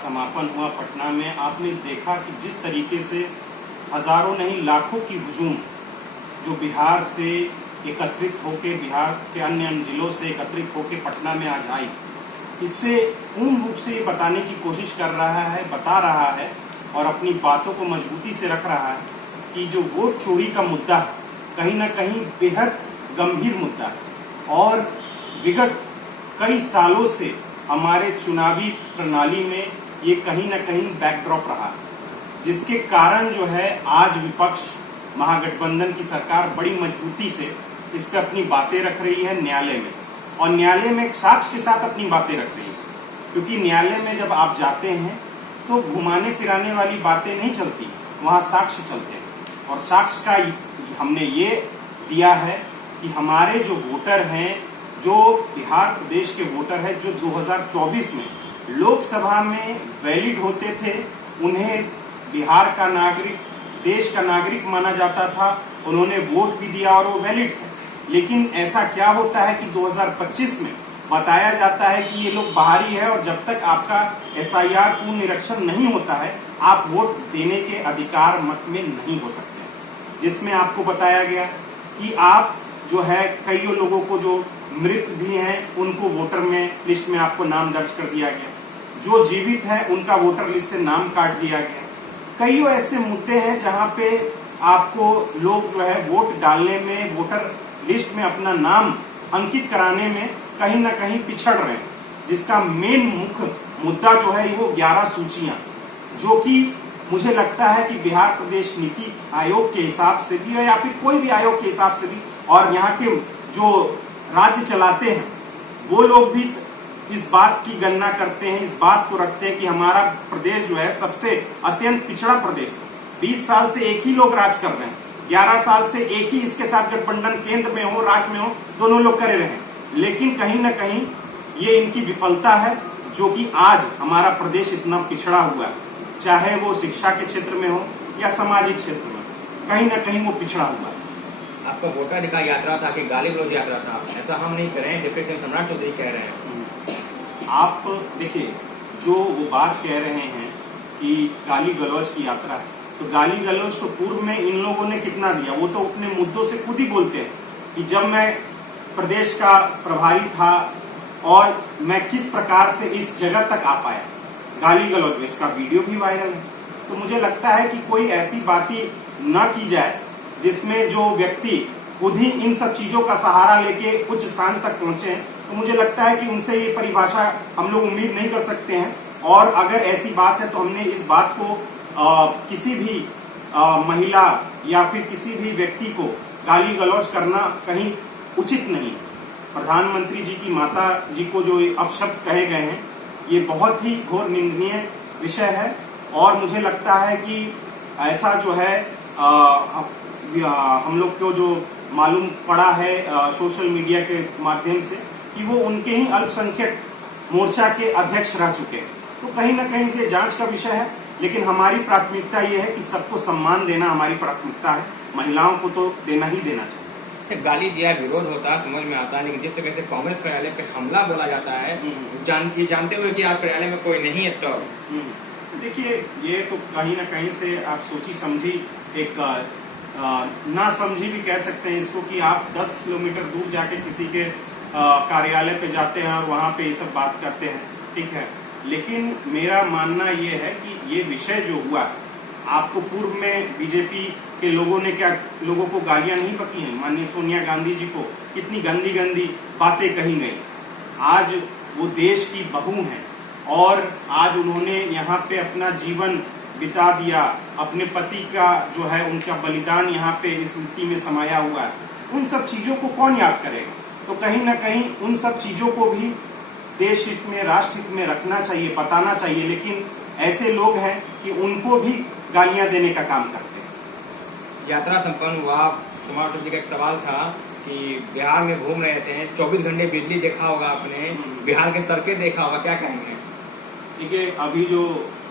समापन हुआ पटना में, आपने देखा कि जिस तरीके से हजारों नहीं लाखों की हुजूम जो बिहार से एकत्रित होकर, बिहार के अन्य अन्य जिलों से एकत्रित होकर पटना में आज आई, इससे पूर्ण रूप से ये बताने की कोशिश कर रहा है, बता रहा है और अपनी बातों को मजबूती से रख रहा है कि जो वोट चोरी का मुद्दा है कहीं ना कहीं बेहद गंभीर मुद्दा है और विगत कई सालों से हमारे चुनावी प्रणाली में ये कहीं ना कहीं बैकड्रॉप रहा है, जिसके कारण जो है आज विपक्ष महागठबंधन की सरकार बड़ी मजबूती से इस पर अपनी बातें रख रही है न्यायालय में, और न्यायालय में साक्ष्य के साथ अपनी बातें रख रही है। क्योंकि न्यायालय में जब आप जाते हैं तो घुमाने फिराने वाली बातें नहीं चलती, वहाँ साक्ष्य चलते हैं। और साक्ष्य का हमने ये दिया है कि हमारे जो वोटर हैं, जो बिहार प्रदेश के वोटर हैं, जो 2024 में लोकसभा में वैलिड होते थे, उन्हें बिहार का नागरिक, देश का नागरिक माना जाता था, उन्होंने वोट भी दिया और वो वैलिड थे। लेकिन ऐसा क्या होता है कि 2025 में बताया जाता है कि ये लोग बाहरी है और जब तक आपका SIR पूर्ण निरीक्षण नहीं होता है आप वोट देने के अधिकार मत में नहीं हो सकते। जिसमें आपको बताया गया कि आप जो है कई लोगों को जो मृत भी हैं उनको वोटर में लिस्ट में आपको नाम दर्ज कर दिया गया, जो जीवित है उनका वोटर लिस्ट से नाम काट दिया गया। कई ऐसे मुद्दे हैं जहां पे आपको लोग जो है वोट डालने में, वोटर लिस्ट में अपना नाम अंकित कराने में कहीं ना कहीं पिछड़ रहे हैं, जिसका मेन मुख्य मुद्दा जो है वो 11 सूचियां, जो कि मुझे लगता है कि बिहार प्रदेश नीति आयोग के हिसाब से भी है या फिर कोई भी आयोग के हिसाब से भी, और यहाँ के जो राज्य चलाते हैं वो लोग भी इस बात की गणना करते हैं, इस बात को रखते हैं कि हमारा प्रदेश जो है सबसे अत्यंत पिछड़ा प्रदेश है। 20 साल से एक ही लोग राज कर रहे हैं, 11 साल से एक ही इसके साथ गठबंधन केंद्र में हो, राज्य में हो, दोनों लोग करे रहे। लेकिन कहीं ना कहीं ये इनकी विफलता है जो कि आज हमारा प्रदेश इतना पिछड़ा हुआ है, चाहे वो शिक्षा के क्षेत्र में हो या सामाजिक क्षेत्र में, कहीं ना कहीं वो पिछड़ा हुआ है। आपका वोटाधिकार यात्रा था कि गाली गलौज यात्रा था, ऐसा हम नहीं कर रहे हैं, डिप्टी सीएम सम्राट चौधरी कह रहे हैं। आप देखिए, जो वो बात कह रहे हैं कि गाली गलौज की यात्रा है, तो गाली गलौज तो पूर्व में इन लोगों ने कितना दिया, वो तो अपने मुद्दों से खुद ही बोलते हैं कि जब मैं प्रदेश का प्रभारी था और मैं किस प्रकार से इस जगह तक आ पाया, गाली गलौज, इसका वीडियो भी वायरल है। तो मुझे लगता है कि कोई ऐसी बातें न की जाए जिसमें जो व्यक्ति खुद ही इन सब चीजों का सहारा लेके उच्च स्थान तक पहुंचे हैं, तो मुझे लगता है कि उनसे ये परिभाषा हम लोग उम्मीद नहीं कर सकते हैं। और अगर ऐसी बात है तो हमने इस बात को किसी भी महिला या फिर किसी भी व्यक्ति को गाली गलौज करना कहीं उचित नहीं। प्रधानमंत्री जी की माता जी को जो अपशब्द कहे गए हैं, ये बहुत ही घोर निंदनीय विषय है। और मुझे लगता है कि ऐसा जो है हम लोग को जो मालूम पड़ा है सोशल मीडिया के माध्यम से कि वो उनके ही अल्पसंख्यक मोर्चा के अध्यक्ष रह चुके हैं। तो कहीं ना कहीं से जांच का विषय है, लेकिन हमारी प्राथमिकता ये है कि सबको सम्मान देना हमारी प्राथमिकता है, महिलाओं को तो देना ही देना चाहिए। गाली दिया विरोध होता है, समझ में आता है, लेकिन जिस तरह से कांग्रेस कार्यालय पे हमला बोला जाता है, जानते हुए कि आज कार्यालय में कोई नहीं है, तो देखिए ये तो कहीं ना कहीं से आप सोची समझी एक ना समझी भी कह सकते हैं इसको, कि आप 10 किलोमीटर दूर जाके किसी के कार्यालय पे जाते हैं और वहां पे ये सब बात करते हैं, ठीक है। लेकिन मेरा मानना ये है कि ये विषय जो हुआ, आपको पूर्व में बीजेपी के लोगों ने क्या लोगों को गालियां नहीं बकी हैं, माननीय सोनिया गांधी जी को कितनी गंदी गंदी बातें कही गई। आज वो देश की बहू हैं और आज उन्होंने यहाँ पे अपना जीवन बिता दिया, अपने पति का जो है उनका बलिदान यहाँ पे इस मिट्टी में समाया हुआ है। उन सब चीजों को कौन याद करेगा? तो कहीं ना कहीं उन सब चीजों को भी देश हित में, राष्ट्र हित में रखना चाहिए, बताना चाहिए। लेकिन ऐसे लोग हैं कि उनको भी गालियां देने का काम करते हैं। यात्रा संपन्न हुआ, कुमार चौधरी का एक सवाल था कि बिहार में घूम रहे थे, 24 घंटे बिजली देखा होगा आपने, बिहार के सड़कें देखा होगा, क्या कहेंगे? देखिए, अभी जो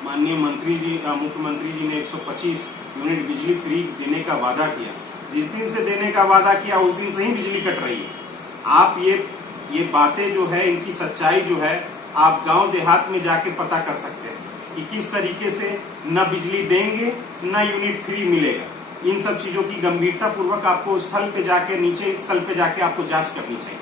माननीय मुख्यमंत्री जी ने 125 यूनिट बिजली फ्री देने का वादा किया, जिस दिन से देने का वादा किया उस दिन से ही बिजली कट रही है। आप ये बातें जो है, इनकी सच्चाई जो है, आप गांव देहात में जाके पता कर सकते हैं। कि किस तरीके से न बिजली देंगे न यूनिट फ्री मिलेगा। इन सब चीजों की गंभीरता पूर्वक आपको स्थल पे जाके, नीचे स्थल पे जाके आपको जांच करनी चाहिए।